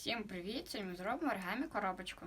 Всім привіт! Сьогодні ми зробимо оригамі коробочку.